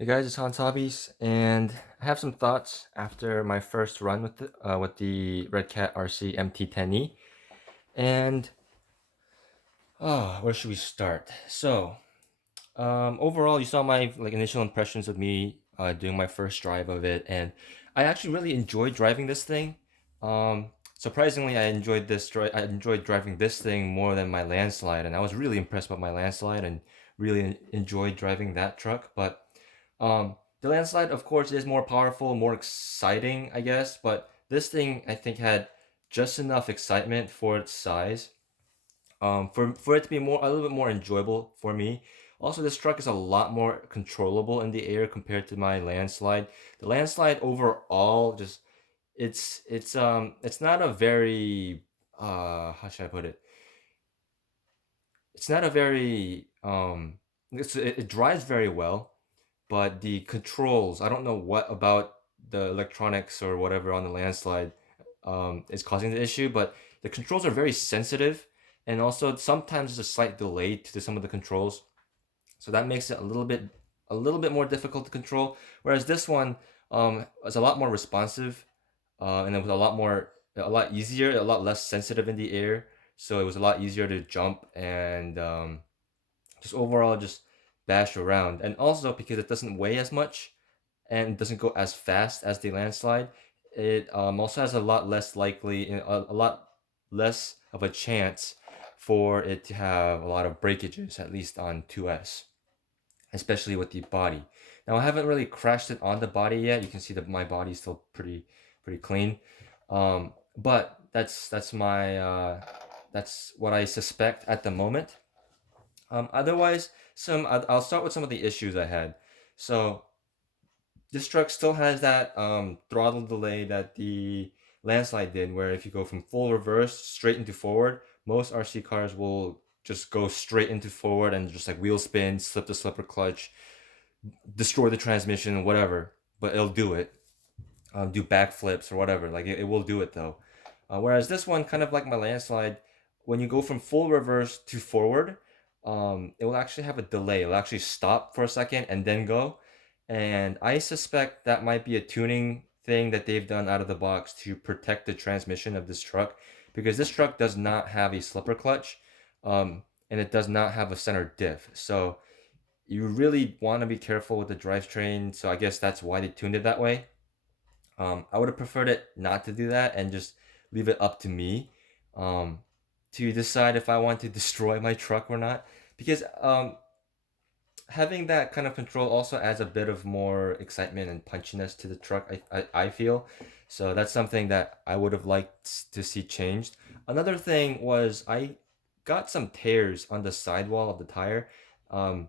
Hey guys, it's Hans Hobbies, and I have some thoughts after my first run with the Redcat RC MT10E. And where should we start? Overall, you saw my initial impressions of me doing my first drive of it, and I actually really enjoyed driving this thing. Surprisingly, I enjoyed driving this thing more than my landslide, and I was really impressed with my landslide and really enjoyed driving that truck. But the landslide, of course, is more powerful, more exciting, I guess. But this thing, I think, had just enough excitement for its size, for it to be a little bit more enjoyable for me. Also, this truck is a lot more controllable in the air compared to my landslide. The landslide overall, just it's not a very how should I put it? It's not a very it drives very well, but the controls, I don't know what about the electronics or whatever on the landslide is causing the issue, but the controls are very sensitive, and also sometimes there's a slight delay to some of the controls, so that makes it a little bit more difficult to control. Whereas this one is a lot more responsive, and it was a lot easier, a lot less sensitive in the air, so it was a lot easier to jump and just overall just bash around. And also because it doesn't weigh as much and doesn't go as fast as the landslide, it also has a lot less of a chance for it to have a lot of breakages, at least on 2S, especially with the body. Now I haven't really crashed it on the body yet. You can see that my body's still pretty clean, but that's what I suspect at the moment. Otherwise, I'll start with some of the issues I had. So this truck still has that throttle delay that the landslide did, where if you go from full reverse straight into forward, most RC cars will just go straight into forward and just like wheel spin, slip the slipper clutch, destroy the transmission, whatever. But it'll do it. Do backflips or whatever. Like it will do it though. Whereas this one, kind of like my landslide, when you go from full reverse to forward, it will actually have a delay. It'll actually stop for a second and then go. And I suspect that might be a tuning thing that they've done out of the box to protect the transmission of this truck, because this truck does not have a slipper clutch, and it does not have a center diff. So you really want to be careful with the drivetrain. So I guess that's why they tuned it that way. I would have preferred it not to do that and just leave it up to me, um, to decide if I want to destroy my truck or not. Because having that kind of control also adds a bit of more excitement and punchiness to the truck, I feel. So that's something that I would have liked to see changed. Another thing was I got some tears on the sidewall of the tire. Um,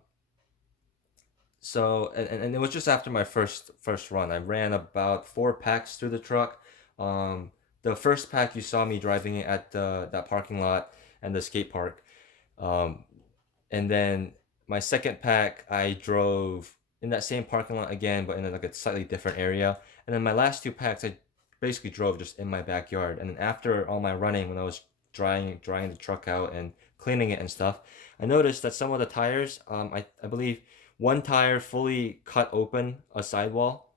and it was just after my first run. I ran about 4 packs through the truck. The first pack you saw me driving it at that parking lot and the skate park. Um, and then my second pack I drove in that same parking lot again, but in like a slightly different area. And then my last 2 packs I basically drove just in my backyard. And then after all my running, when I was drying the truck out and cleaning it and stuff, I noticed that some of the tires, I believe one tire fully cut open a sidewall,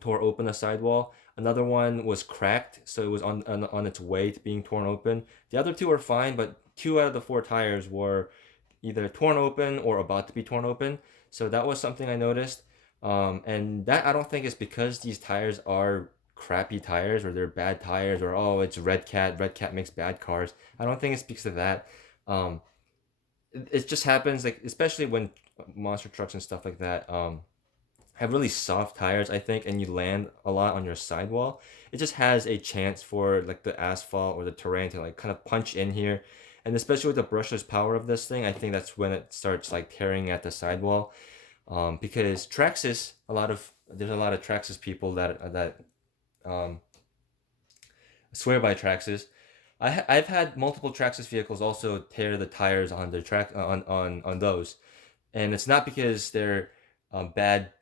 tore open a sidewall. Another one was cracked, so it was on its way to being torn open. The other two are fine, but 2 out of the 4 tires were either torn open or about to be torn open. So that was something I noticed. And that I don't think is because these tires are crappy tires or they're bad tires or oh it's Redcat. Redcat makes bad cars. I don't think it's because of that. Um, it just happens like especially when monster trucks and stuff like that have really soft tires, I think, and you land a lot on your sidewall, it just has a chance for like the asphalt or the terrain to like kind of punch in here. And especially with the brushless power of this thing, I think that's when it starts like tearing at the sidewall. Because Traxxas, there's a lot of Traxxas people that um, swear by Traxxas. I've had multiple Traxxas vehicles also tear the tires on their track on those, and it's not because they're bad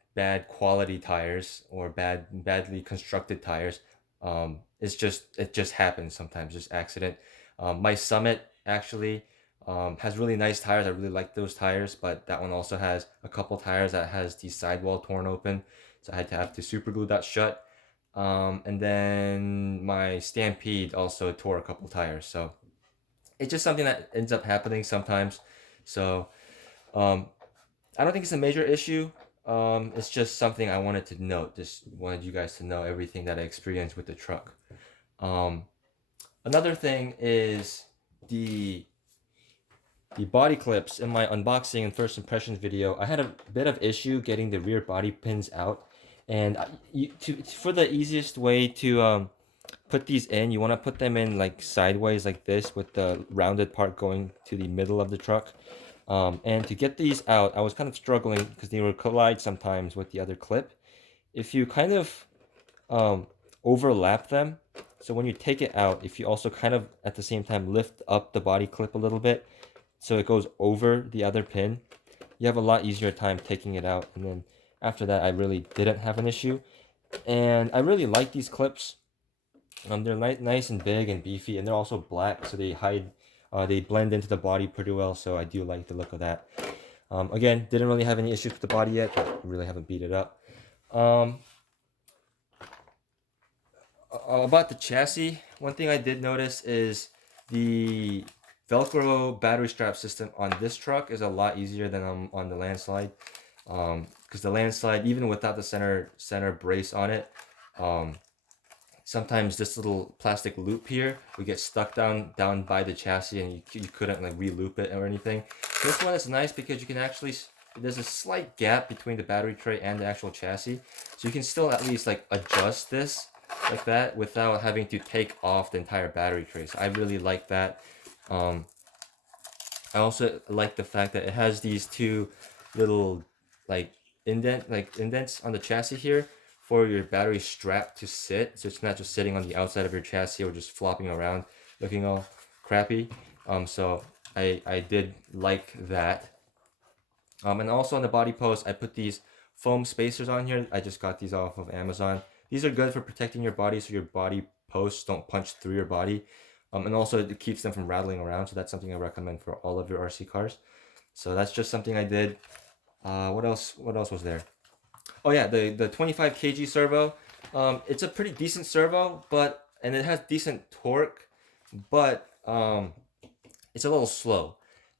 quality tires or badly constructed tires. It just happens sometimes, just accident. My Summit actually, Has really nice tires. I really like those tires, but that one also has a couple tires that has the sidewall torn open, so I had to have to super glue that shut. And then my Stampede also tore a couple tires, so it's just something that ends up happening sometimes. So um, I don't think it's a major issue. It's just something I wanted to note. Just wanted you guys to know everything that I experienced with the truck. Um, Another thing is the the body clips. In my unboxing and first impressions video, I had a bit of issue getting the rear body pins out, and for the easiest way to put these in, you want to put them in like sideways like this, with the rounded part going to the middle of the truck. And to get these out, I was kind of struggling because they would collide sometimes with the other clip. If you kind of um, overlap them, so when you take it out, if you also kind of at the same time lift up the body clip a little bit, so it goes over the other pin, you have a lot easier time taking it out. And then after that, I really didn't have an issue. And I really like these clips. They're nice and big and beefy, and they're also black, so they blend into the body pretty well. So I do like the look of that. Again, didn't really have any issues with the body yet, but really haven't beat it up. About the chassis, one thing I did notice is the Velcro battery strap system on this truck is a lot easier than on the landslide. Because the landslide, even without the center brace on it, sometimes this little plastic loop here would get stuck down by the chassis, and you couldn't like re-loop it or anything. This one is nice because you can actually, there's a slight gap between the battery tray and the actual chassis, so you can still at least like adjust this like that without having to take off the entire battery tray. So I really like that. I also like the fact that it has these two little like indents on the chassis here for your battery strap to sit, so it's not just sitting on the outside of your chassis or just flopping around looking all crappy. So I did like that. And also on the body post, I put these foam spacers on here. I just got these off of Amazon. These are good for protecting your body so your body posts don't punch through your body. And also it keeps them from rattling around, so that's something I recommend for all of your RC cars. So that's just something I did. What else was there? Oh yeah, the 25 kg servo. It's a pretty decent servo, and it has decent torque, but it's a little slow.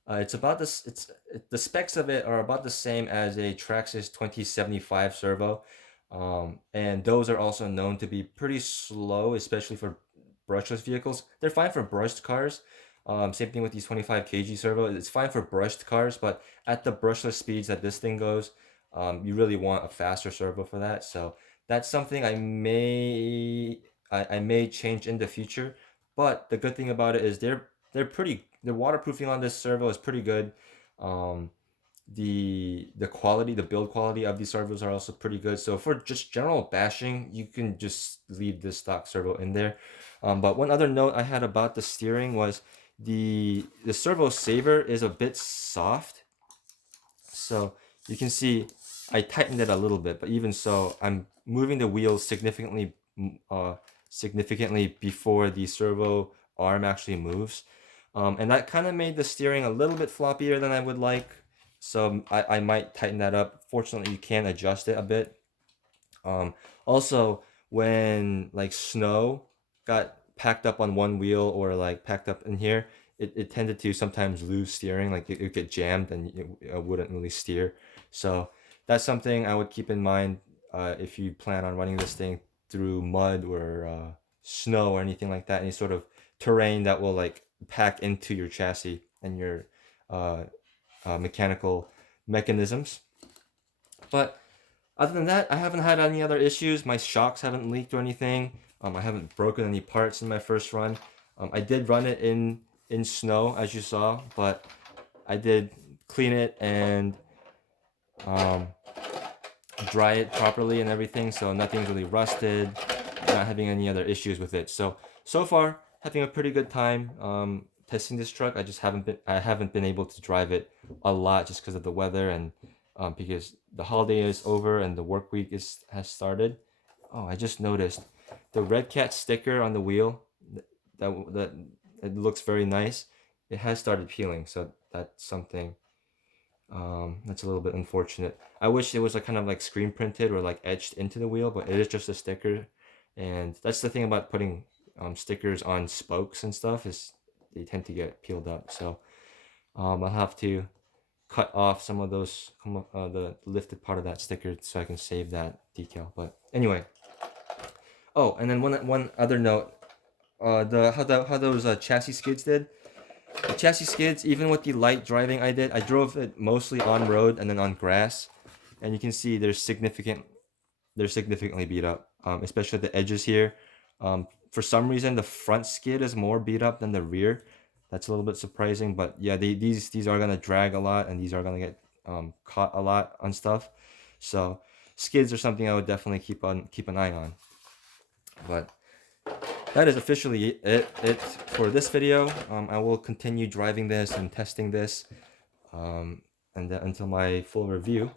It's about this. The specs of it are about the same as a Traxxas 2075 servo, and those are also known to be pretty slow, especially for brushless vehicles. They're fine for brushed cars. Same thing with these 25 kg servo. It's fine for brushed cars, but at the brushless speeds that this thing goes, you really want a faster servo for that. So that's something I may change in the future. But the good thing about it is the waterproofing on this servo is pretty good. Um, the quality, the build quality of these servos are also pretty good. So for just general bashing, you can just leave this stock servo in there. But one other note I had about the steering was the servo saver is a bit soft. So you can see I tightened it a little bit, but even so, I'm moving the wheels significantly before the servo arm actually moves. And that kind of made the steering a little bit floppier than I would like. So I might tighten that up. Fortunately, you can adjust it a bit. Also, when like snow got packed up on one wheel or like packed up in here, it tended to sometimes lose steering, like it would get jammed and it wouldn't really steer. So that's something I would keep in mind if you plan on running this thing through mud or snow or anything like that, any sort of terrain that will like pack into your chassis and your uh, mechanical mechanisms. But other than that, I haven't had any other issues. My shocks haven't leaked or anything. I haven't broken any parts in my first run. I did run it in snow, as you saw, but I did clean it and um, dry it properly and everything, so nothing's really rusted. Not having any other issues with it. So far, having a pretty good time testing this truck. I haven't been able to drive it a lot just because of the weather and because the holiday is over and the work week has started. Oh, I just noticed the Redcat sticker on the wheel that it looks very nice. it has started peeling, so that's something that's a little bit unfortunate. I wish it was like kind of like screen printed or like etched into the wheel, but it is just a sticker. And that's the thing about putting stickers on spokes and stuff, is they tend to get peeled up. So I'll have to cut off some of those, the lifted part of that sticker, so I can save that decal. But anyway, oh, and then one other note, the how those chassis skids did. The chassis skids, even with the light driving I did, I drove it mostly on road and then on grass, and you can see they're significantly beat up, especially the edges here. For some reason, the front skid is more beat up than the rear. That's a little bit surprising, but yeah, these are gonna drag a lot, and these are gonna get caught a lot on stuff. So skids are something I would definitely keep an eye on. But that is officially it for this video. I will continue driving this and testing this, and until my full review.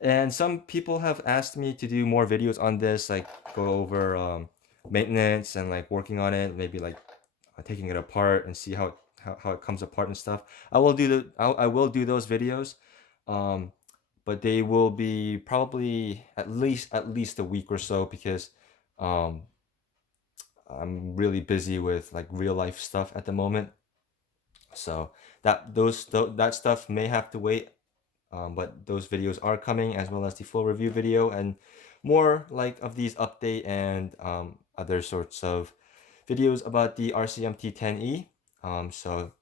And some people have asked me to do more videos on this, like go over maintenance and like working on it, maybe like taking it apart and see how it comes apart and stuff. I will do those videos, but they will be probably at least a week or so, because um, I'm really busy with like real life stuff at the moment. So that stuff may have to wait, but those videos are coming, as well as the full review video and more like of these update and other sorts of videos about the RC MT10E. So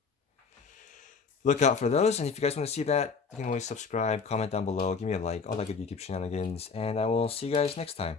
look out for those, and if you guys want to see that, you can always subscribe, comment down below, give me a like, all that good YouTube shenanigans, and I will see you guys next time.